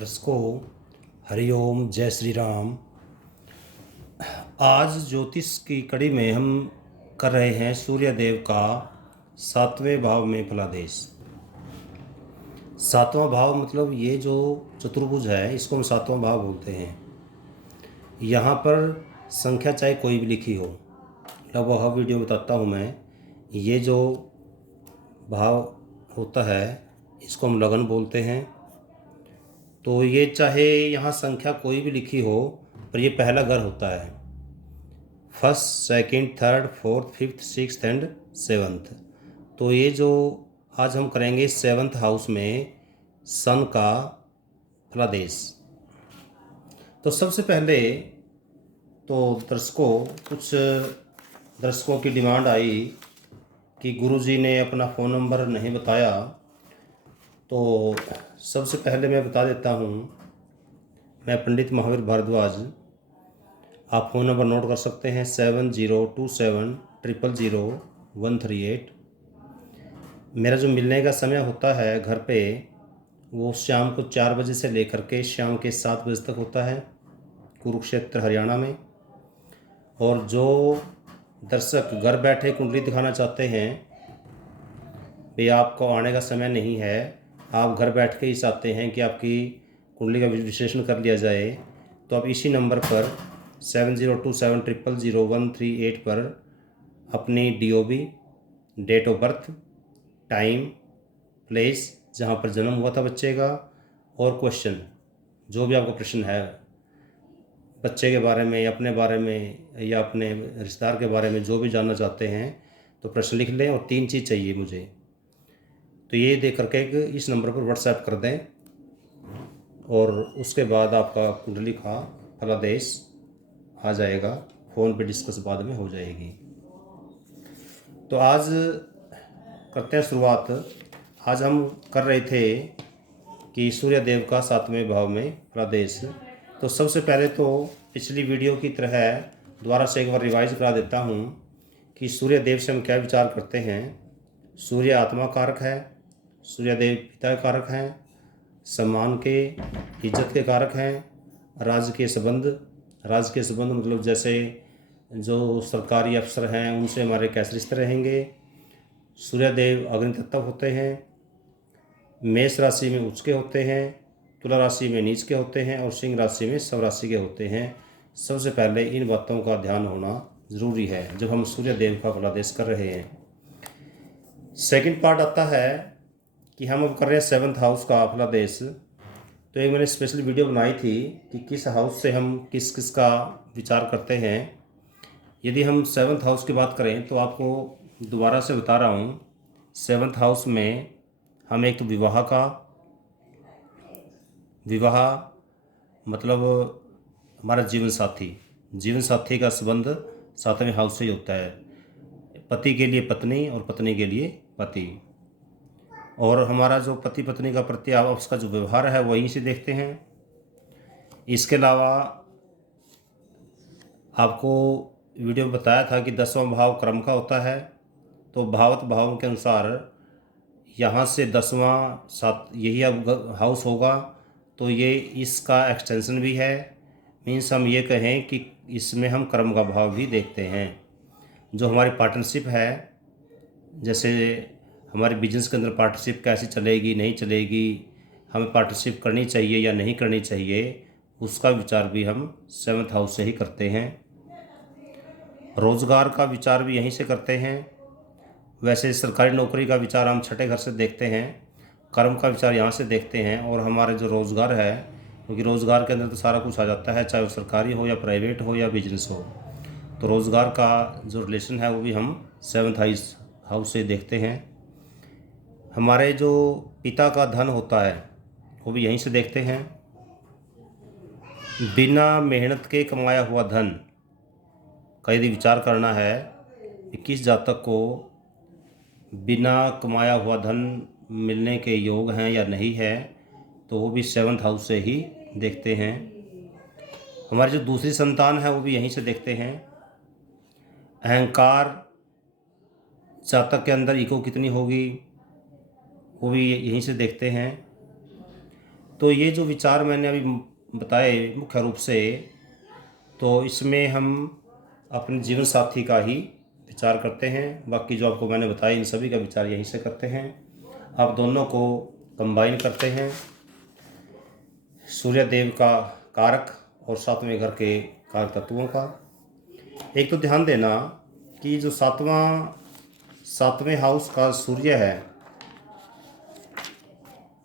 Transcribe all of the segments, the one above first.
दर्शकों, हरिओम, जय श्री राम। आज ज्योतिष की कड़ी में हम कर रहे हैं सूर्य देव का 7वें भाव में फलादेश। 7वां भाव मतलब ये जो चतुर्भुज है इसको हम 7वां भाव बोलते हैं। यहाँ पर संख्या चाहे कोई भी लिखी हो, लगभग हर वीडियो में बताता हूँ मैं। ये जो भाव होता है इसको हम लगन बोलते हैं। तो ये चाहे यहाँ संख्या कोई भी लिखी हो, पर ये पहला घर होता है। First, second, third, fourth, fifth, sixth and seventh. तो ये जो आज हम करेंगे 7th हाउस में सन का फलादेश। तो सबसे पहले तो कुछ दर्शकों की डिमांड आई कि गुरुजी ने अपना फ़ोन नंबर नहीं बताया। तो सबसे पहले मैं बता देता हूँ, मैं पंडित महावीर भारद्वाज। आप फ़ोन नंबर नोट कर सकते हैं 7027000138। मेरा जो मिलने का समय होता है घर पे वो शाम को 4 बजे से लेकर के शाम के 7 बजे तक होता है, कुरुक्षेत्र हरियाणा में। और जो दर्शक घर बैठे कुंडली दिखाना चाहते हैं, भाई आपको आने का समय नहीं है, आप घर बैठ के ही चाहते हैं कि आपकी कुंडली का विश्लेषण कर लिया जाए, तो आप इसी नंबर पर 7027000138 पर अपनी DOB, date of birth, time, place जहाँ पर जन्म हुआ था बच्चे का, और क्वेश्चन जो भी आपका प्रश्न है बच्चे के बारे में या अपने बारे में या अपने रिश्तेदार के बारे में, जो भी जानना चाहते हैं तो प्रश्न लिख लें। और 3 चीज़ चाहिए मुझे, तो ये दे करके इस नंबर पर व्हाट्सएप कर दें और उसके बाद आपका कुंडली का फलादेश आ जाएगा। फ़ोन पे डिस्कस बाद में हो जाएगी। तो आज करते हैं शुरुआत। आज हम कर रहे थे कि सूर्य देव का 7वें भाव में फलादेश। तो सबसे पहले तो पिछली वीडियो की तरह दोबारा से एक बार रिवाइज करा देता हूँ कि सूर्य देव से हम क्या विचार करते हैं। सूर्य आत्मा कारक है, सूर्य देव पिता कारक हैं, सम्मान के, इज्जत के कारक हैं, राजकीय संबंध मतलब जैसे जो सरकारी अफसर हैं उनसे हमारे कैसे रिश्ते रहेंगे। सूर्य देव अग्नि तत्व होते हैं, मेष राशि में उच्च के होते हैं, तुला राशि में नीच के होते हैं और सिंह राशि में सब राशि के होते हैं। सबसे पहले इन बातों का ध्यान होना ज़रूरी है जब हम सूर्य देव का फलादेश कर रहे हैं। सेकंड पार्ट आता है कि हम अब कर रहे हैं 7th हाउस का फलादेश। तो एक मैंने स्पेशल वीडियो बनाई थी कि किस हाउस से हम किस किस का विचार करते हैं। यदि हम 7th हाउस की बात करें तो आपको दोबारा से बता रहा हूँ, 7th हाउस में हम एक तो विवाह मतलब हमारा जीवन साथी का संबंध 7वें हाउस से ही होता है। पति के लिए पत्नी और पत्नी के लिए पति, और हमारा जो पति पत्नी का प्रति आपस का जो व्यवहार है वहीं से देखते हैं। इसके अलावा आपको वीडियो में बताया था कि 10वां भाव कर्म का होता है। तो भावत भाव के अनुसार यहाँ से 10वां सात यही अब हाउस होगा, तो ये इसका एक्सटेंशन भी है। मीन्स हम ये कहें कि इसमें हम कर्म का भाव भी देखते हैं। जो हमारी पार्टनरशिप है, जैसे हमारे बिजनेस के अंदर पार्टनरशिप कैसे चलेगी नहीं चलेगी, हमें पार्टनरशिप करनी चाहिए या नहीं करनी चाहिए, उसका विचार भी हम 7th हाउस से ही करते हैं। रोज़गार का विचार भी यहीं से करते हैं। वैसे सरकारी नौकरी का विचार हम 6ठे घर से देखते हैं, कर्म का विचार यहाँ से देखते हैं। और हमारे जो रोज़गार है, क्योंकि रोज़गार के अंदर तो सारा कुछ आ जाता है, चाहे वो सरकारी हो या प्राइवेट हो या बिजनेस हो, तो रोज़गार का जो रिलेशन है वो भी हम 7th हाउस से देखते हैं। हमारे जो पिता का धन होता है वो भी यहीं से देखते हैं। बिना मेहनत के कमाया हुआ धन का यदि विचार करना है कि किस जातक को बिना कमाया हुआ धन मिलने के योग हैं या नहीं है, तो वो भी 7th हाउस से ही देखते हैं। हमारी जो दूसरी संतान है वो भी यहीं से देखते हैं। अहंकार जातक के अंदर ईगो कितनी होगी वो भी यहीं से देखते हैं। तो ये जो विचार मैंने अभी बताए मुख्य रूप से, तो इसमें हम अपने जीवन साथी का ही विचार करते हैं। बाकी जो आपको मैंने बताया इन सभी का विचार यहीं से करते हैं। आप दोनों को कंबाइन करते हैं, सूर्य देव का कारक और सातवें घर के कारक तत्वों का। एक तो ध्यान देना कि जो सातवें हाउस का सूर्य है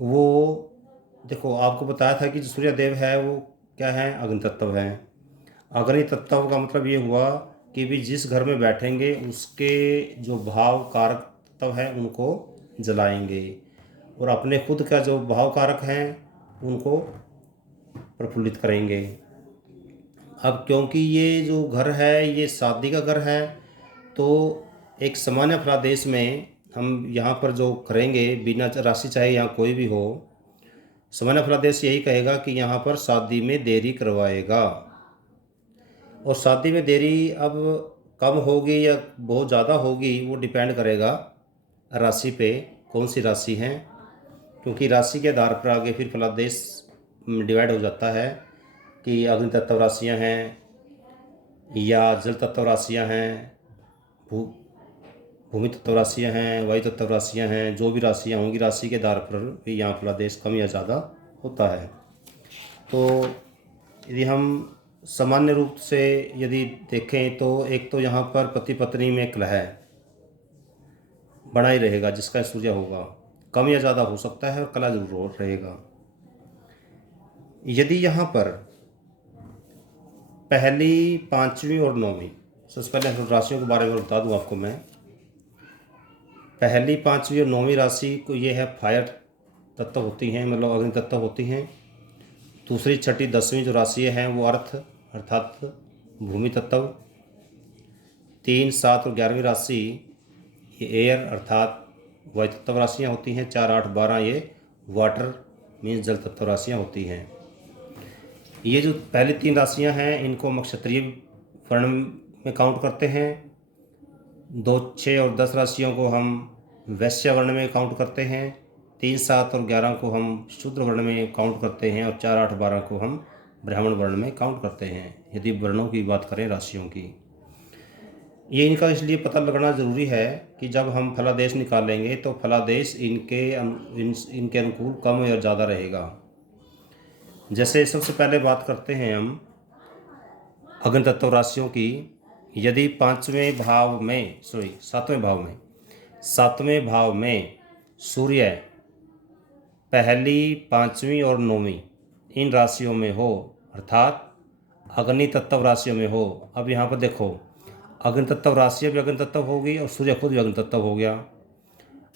वो, देखो आपको बताया था कि जो सूर्य देव है वो क्या है, अग्नि तत्व है। अग्नि तत्व का मतलब ये हुआ कि भी जिस घर में बैठेंगे उसके जो भाव कारक तत्व है उनको जलाएंगे, और अपने खुद का जो भाव कारक हैं उनको प्रफुल्लित करेंगे। अब क्योंकि ये जो घर है ये शादी का घर है, तो एक सामान्य फलादेश में हम यहाँ पर जो करेंगे, बिना राशि चाहे यहाँ कोई भी हो, सामान्य फलादेश यही कहेगा कि यहाँ पर शादी में देरी करवाएगा। और शादी में देरी अब कम होगी या बहुत ज़्यादा होगी वो डिपेंड करेगा राशि पे, कौन सी राशि है, क्योंकि राशि के आधार पर आगे फिर फलादेश डिवाइड हो जाता है कि अग्नि तत्व राशियाँ हैं या जल तत्व राशियाँ हैं, भूमि तत्व राशियाँ हैं, वायु तत्व राशियाँ हैं। जो भी राशियाँ होंगी राशि के आधार पर भी यहाँ फलादेश कम या ज़्यादा होता है। तो यदि हम सामान्य रूप से यदि देखें तो एक तो यहाँ पर पति पत्नी में कलह बना ही रहेगा, जिसका सूर्य होगा, कम या ज़्यादा हो सकता है और कलह जरूर रहेगा। यदि यहाँ पर पहली, पांचवी और नौवीं, सबसे पहले राशियों के बारे में बता दूँ आपको मैं। पहली, पांचवी और नौवीं राशि को ये है फायर तत्व होती हैं, मतलब अग्नि तत्व होती हैं। दूसरी, छठी, 10वीं जो राशि हैं वो अर्थ अर्थात भूमि तत्व। 3, 7 और 11वीं राशि ये एयर अर्थात वायु तत्व राशियाँ होती हैं। 4, 8, 12 ये वाटर मीन्स जल तत्व राशियाँ होती हैं। ये जो पहली 3 राशियाँ हैं इनको नक्षत्रीय वर्ण में काउंट करते हैं। 2, 6 और 10 राशियों को हम वैश्य वर्ण में काउंट करते हैं। 3, 7 और 11 को हम शूद्र वर्ण में काउंट करते हैं, और 4, 8, 12 को हम ब्राह्मण वर्ण में काउंट करते हैं, यदि वर्णों की बात करें राशियों की। ये इनका इसलिए पता लगाना ज़रूरी है कि जब हम फलादेश निकालेंगे तो फलादेश इनके अनुकूल कम या ज़्यादा रहेगा। जैसे सबसे पहले बात करते हैं हम अग्नि तत्व राशियों की। यदि सातवें भाव में सूर्य पहली, पांचवी और नौवीं इन राशियों में हो, अर्थात अग्नि तत्व राशियों में हो। अब यहाँ पर देखो, अग्नि तत्व राशियाँ भी अग्नि तत्व होगी और सूर्य खुद भी अग्नि तत्व हो गया।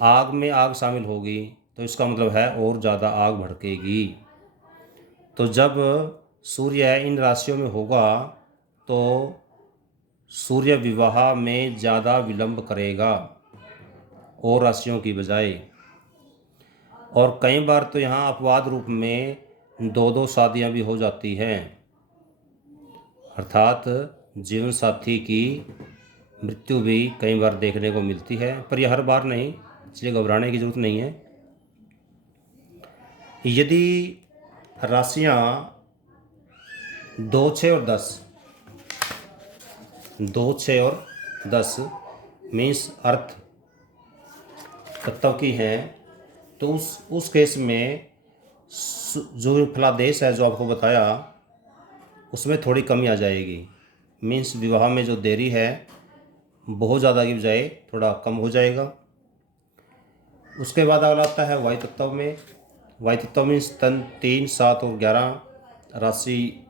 आग में आग शामिल होगी तो इसका मतलब है और ज़्यादा आग भड़केगी। तो जब सूर्य इन राशियों में होगा तो सूर्य विवाह में ज़्यादा विलंब करेगा और राशियों की बजाय। और कई बार तो यहाँ अपवाद रूप में 2-2 शादियाँ भी हो जाती हैं, अर्थात जीवन साथी की मृत्यु भी कई बार देखने को मिलती है, पर यह हर बार नहीं, इसलिए घबराने की ज़रूरत नहीं है। यदि राशियाँ 2, 6 और 10 मीन्स अर्थ तत्व की हैं, तो उस केस में जो फलादेश है जो आपको बताया उसमें थोड़ी कमी आ जाएगी। मीन्स विवाह में जो देरी है बहुत ज़्यादा की बजाय थोड़ा कम हो जाएगा। उसके बाद अगला आता है वायु तत्व में। वायु तत्व मीन्स 3, 7 और 11 राशि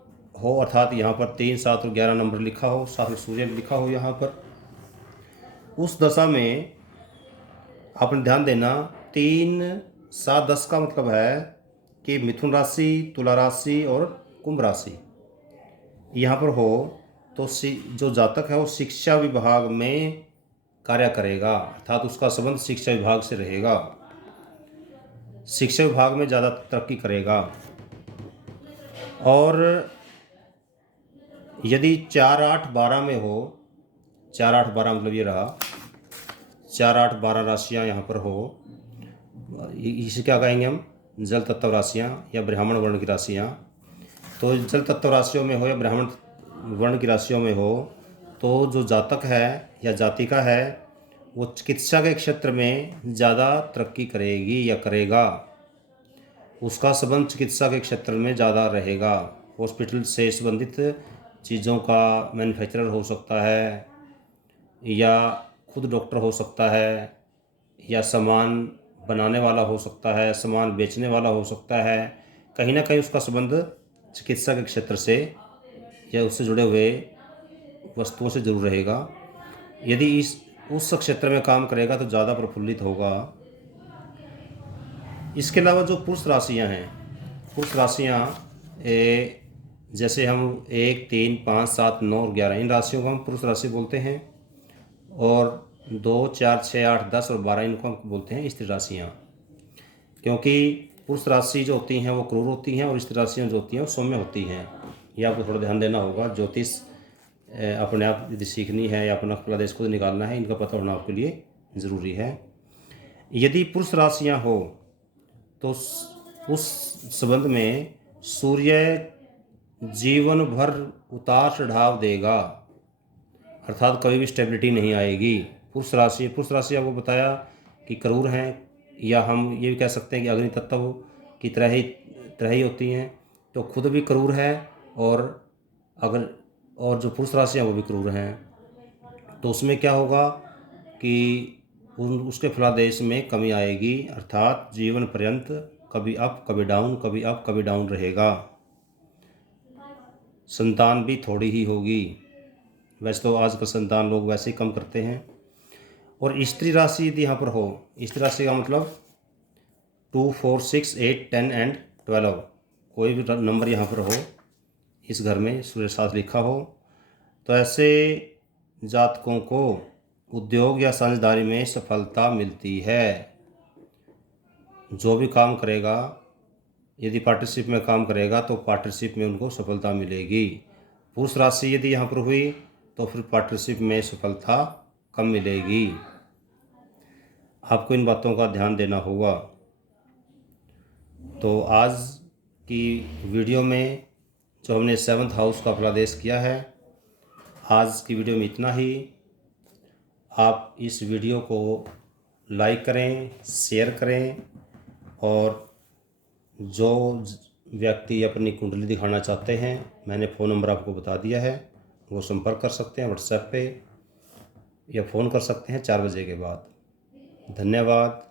हो, अर्थात यहाँ पर 3, 7 और 11 नंबर लिखा हो, साथ में सूर्य लिखा हो यहाँ पर। उस दशा में आपने ध्यान देना 3, 7, 10 का मतलब है कि मिथुन राशि, तुला राशि और कुंभ राशि यहाँ पर हो तो जो जातक है वो शिक्षा विभाग में कार्य करेगा, अर्थात उसका संबंध शिक्षा विभाग से रहेगा, शिक्षा विभाग में ज़्यादा तरक्की करेगा। और यदि 4, 8, 12 में हो, 4, 8, 12 मतलब ये रहा, 4, 8, 12 राशियाँ यहाँ पर हो, इसे क्या कहेंगे हम, जल तत्व राशियाँ या ब्राह्मण वर्ण की राशियाँ। तो जल तत्व राशियों में हो या ब्राह्मण वर्ण की राशियों में हो, तो जो जातक है या जातिका है वो चिकित्सा के क्षेत्र में ज़्यादा तरक्की करेगी या करेगा। उसका संबंध चिकित्सा के क्षेत्र में ज़्यादा रहेगा। हॉस्पिटल से संबंधित चीज़ों का मैन्युफैक्चरर हो सकता है, या खुद डॉक्टर हो सकता है, या सामान बनाने वाला हो सकता है, सामान बेचने वाला हो सकता है। कहीं ना कहीं उसका संबंध चिकित्सा के क्षेत्र से या उससे जुड़े हुए वस्तुओं से जरूर रहेगा। यदि उस क्षेत्र में काम करेगा तो ज़्यादा प्रफुल्लित होगा। इसके अलावा जो पुरुष राशियां हैं, पुरुष राशियां जैसे हम 1, 3, 5, 7, 9 और 11 इन राशियों को हम पुरुष राशि बोलते हैं, और 2, 4, 6, 8, 10 और 12 इनको हम बोलते हैं स्त्री राशियाँ। क्योंकि पुरुष राशि जो होती हैं वो क्रूर होती हैं और स्त्री राशियाँ जो होती हैं वो सौम्य होती हैं। ये आपको थोड़ा ध्यान देना होगा। ज्योतिष अपने आप यदि सीखनी है या अपना फलादेश खुद निकालना है, इनका पता होना आपके लिए ज़रूरी है। यदि पुरुष राशियाँ हो तो उस संबंध में सूर्य जीवन भर उतार चढ़ाव देगा, अर्थात कभी भी स्टेबिलिटी नहीं आएगी। पुरुष राशि आपको बताया कि क्रूर हैं, या हम ये भी कह सकते हैं कि अग्नि तत्व की तरह ही होती हैं। तो खुद भी क्रूर है, और जो पुरुष राशि हैं वो भी क्रूर हैं। तो उसमें क्या होगा कि उसके फलादेश में कमी आएगी, अर्थात जीवन पर्यंत कभी अप कभी डाउन, कभी अप कभी डाउन रहेगा। संतान भी थोड़ी ही होगी। वैसे तो आजकल संतान लोग वैसे ही कम करते हैं। और स्त्री राशि यदि यहाँ पर हो, स्त्री राशि का मतलब 2, 4, 6, 8, 10 एंड 12, कोई भी नंबर यहाँ पर हो, इस घर में सूर्य साथ लिखा हो, तो ऐसे जातकों को उद्योग या साझेदारी में सफलता मिलती है। जो भी काम करेगा, यदि पार्टनरशिप में काम करेगा तो पार्टनरशिप में उनको सफलता मिलेगी। पुरुष राशि यदि यहाँ पर हुई तो फिर पार्टनरशिप में सफलता कम मिलेगी। आपको इन बातों का ध्यान देना होगा। तो आज की वीडियो में जो हमने 7th हाउस का फलादेश किया है, आज की वीडियो में इतना ही। आप इस वीडियो को लाइक करें, शेयर करें, और जो व्यक्ति अपनी कुंडली दिखाना चाहते हैं, मैंने फ़ोन नंबर आपको बता दिया है, वो संपर्क कर सकते हैं व्हाट्सएप पे, या फ़ोन कर सकते हैं 4 बजे के बाद। धन्यवाद।